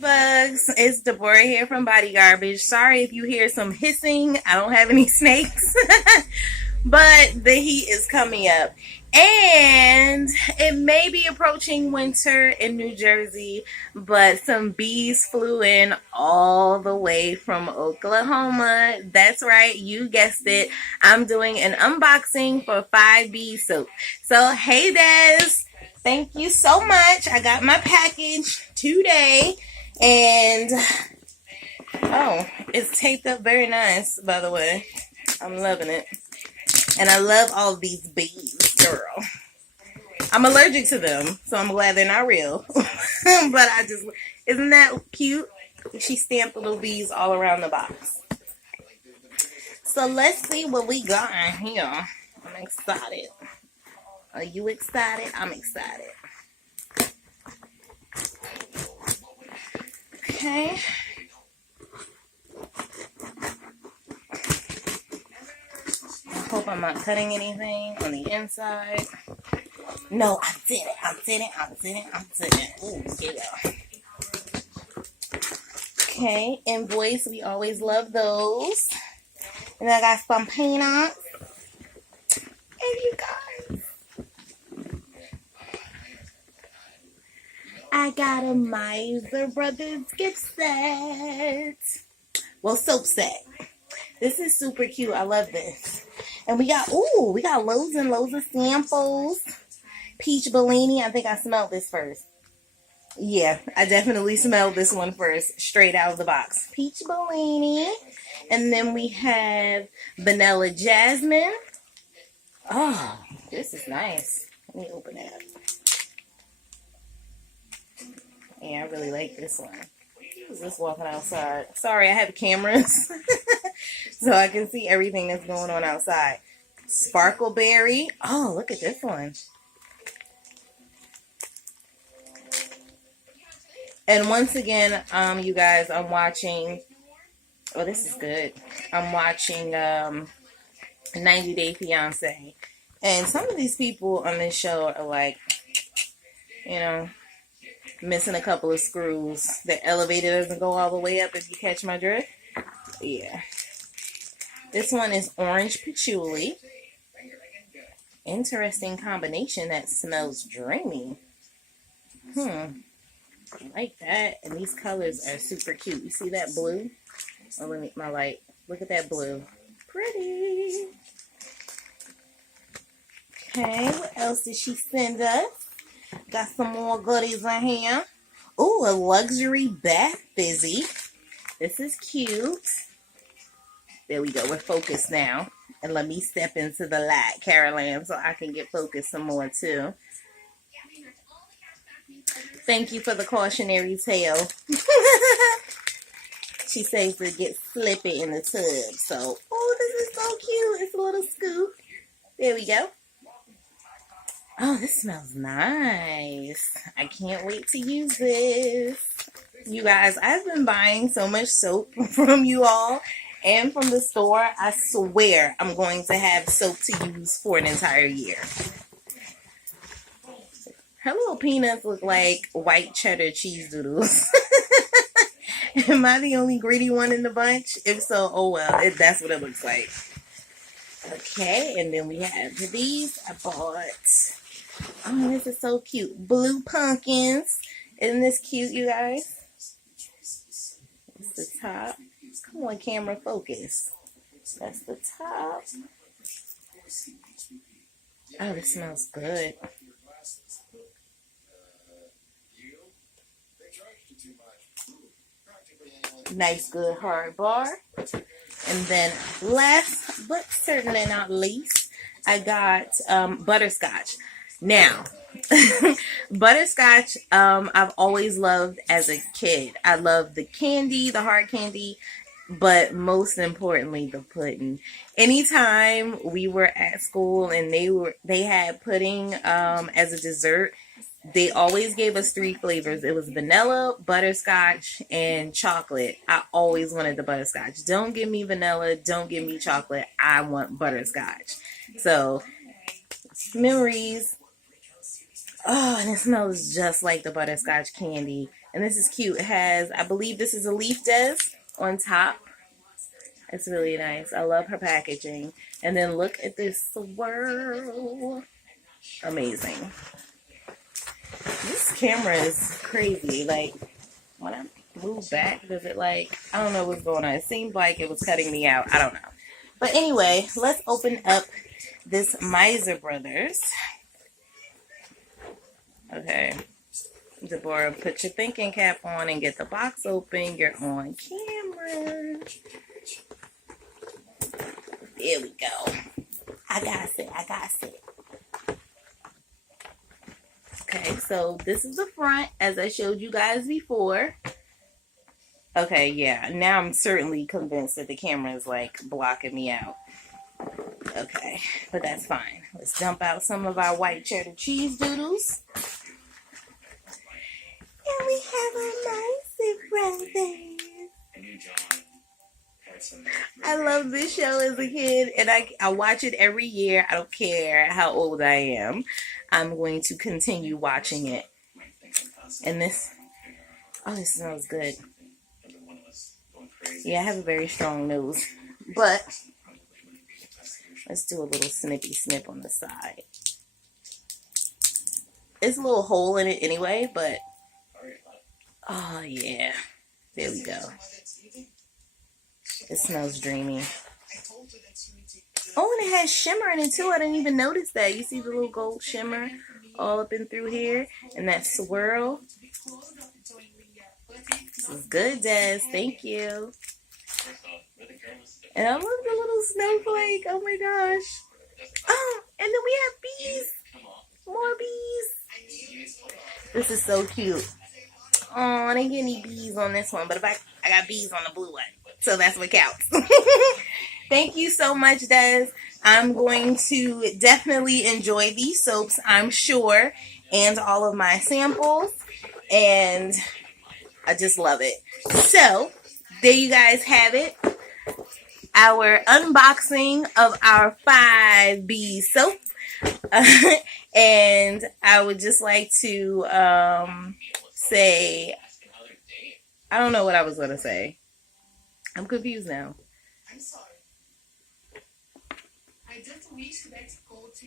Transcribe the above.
Bugs, it's Deborah here from BodyGarbage. Sorry if you hear some hissing. I don't have any snakes, but the heat is coming up, and it may be approaching winter in New Jersey. But some bees flew in all the way from Oklahoma. That's right, you guessed it. I'm doing an unboxing for 5B soap. So hey, Des. Thank you so much. I got my package today. And, oh, it's taped up very nice, by the way. I'm loving it. And I love all of these bees, girl. I'm allergic to them, so I'm glad they're not real. But isn't that cute? She stamped little bees all around the box. So let's see what we got in here. I'm excited. Are you excited? I'm excited. Okay. I hope I'm not cutting anything on the inside. No, I did it. Ooh, yeah. Okay, invoice. We always love those. And I got some peanuts. And you guys, I got a Miser Brothers gift set. Well, soap set. This is super cute. I love this. And we got loads and loads of samples. Peach Bellini. I think I smelled this first. Yeah, I definitely smelled this one first, straight out of the box. Peach Bellini. And then we have Vanilla Jasmine. Oh, this is nice. Let me open it up. Yeah, I really like this one. Who's this walking outside? Sorry, I have cameras. So I can see everything that's going on outside. Sparkleberry. Oh, look at this one. And once again, you guys, I'm watching. Oh, this is good. I'm watching 90 Day Fiance. And some of these people on this show are like, missing a couple of screws. The elevator doesn't go all the way up, if you catch my drift. Yeah. This one is orange patchouli. Interesting combination that smells dreamy. I like that. And these colors are super cute. You see that blue? Oh, let me my light. Look at that blue. Pretty. Okay, what else did she send us? Got some more goodies in here. Ooh, a luxury bath fizzy. This is cute. There we go. We're focused now. And let me step into the light, Carol Ann, so I can get focused some more too. Thank you for the cautionary tale. She says to get slippy in the tub. So, oh, this is so cute. It's a little scoop. There we go. Oh, this smells nice. I can't wait to use this. You guys, I've been buying so much soap from you all and from the store. I swear I'm going to have soap to use for an entire year. Her little peanuts look like white cheddar cheese doodles. Am I the only greedy one in the bunch? If so, oh well, that's what it looks like. Okay, and then we have these. I bought... Oh, this is so cute. Blue pumpkins. Isn't this cute, you guys? It's the top. Come on, camera, focus. That's the top. Oh, this smells good. Nice, good hard bar. And then last, but certainly not least, I got butterscotch. Now, butterscotch, I've always loved as a kid. I love the candy, the hard candy, but most importantly, the pudding. Anytime we were at school and they had pudding as a dessert, they always gave us 3 flavors. It was vanilla, butterscotch, and chocolate. I always wanted the butterscotch. Don't give me vanilla. Don't give me chocolate. I want butterscotch. So, memories. Oh, and it smells just like the butterscotch candy. And this is cute. It has, I believe this is a leaf des on top. It's really nice. I love her packaging. And then look at this swirl. Amazing. This camera is crazy. Like, when I move back, does it like, I don't know what's going on. It seemed like it was cutting me out. I don't know. But anyway, let's open up this Miser Brothers. Okay. Deborah, put your thinking cap on and get the box open. You're on camera. There we go. I got it. Okay, so this is the front, as I showed you guys before. Okay, yeah, now I'm certainly convinced that the camera is like blocking me out. Okay, but that's fine. Let's dump out some of our white cheddar cheese doodles. And we have our Miser Brothers. I love this show as a kid, and I watch it every year. I don't care how old I am. I'm going to continue watching it. And this, oh, this smells good. Yeah, I have a very strong nose, but let's do a little snippy snip on the side. It's a little hole in it anyway, but oh yeah, there we go. It smells dreamy. Oh, and it has shimmer in it too. I didn't even notice that. You see the little gold shimmer all up and through here, and that swirl. This is good, Des. Thank you. And I love the little snowflake. Oh my gosh. Oh, and then we have bees. More bees. This is so cute. Oh, I didn't get any bees on this one, but if I got bees on the blue one. So that's what counts. Thank you so much, Des. I'm going to definitely enjoy these soaps, I'm sure, and all of my samples. And I just love it. So, there you guys have it. Our unboxing of our 5B soap. And I would just like to say, I don't know what I was going to say. I'm confused now. I'm sorry. I just wish that go to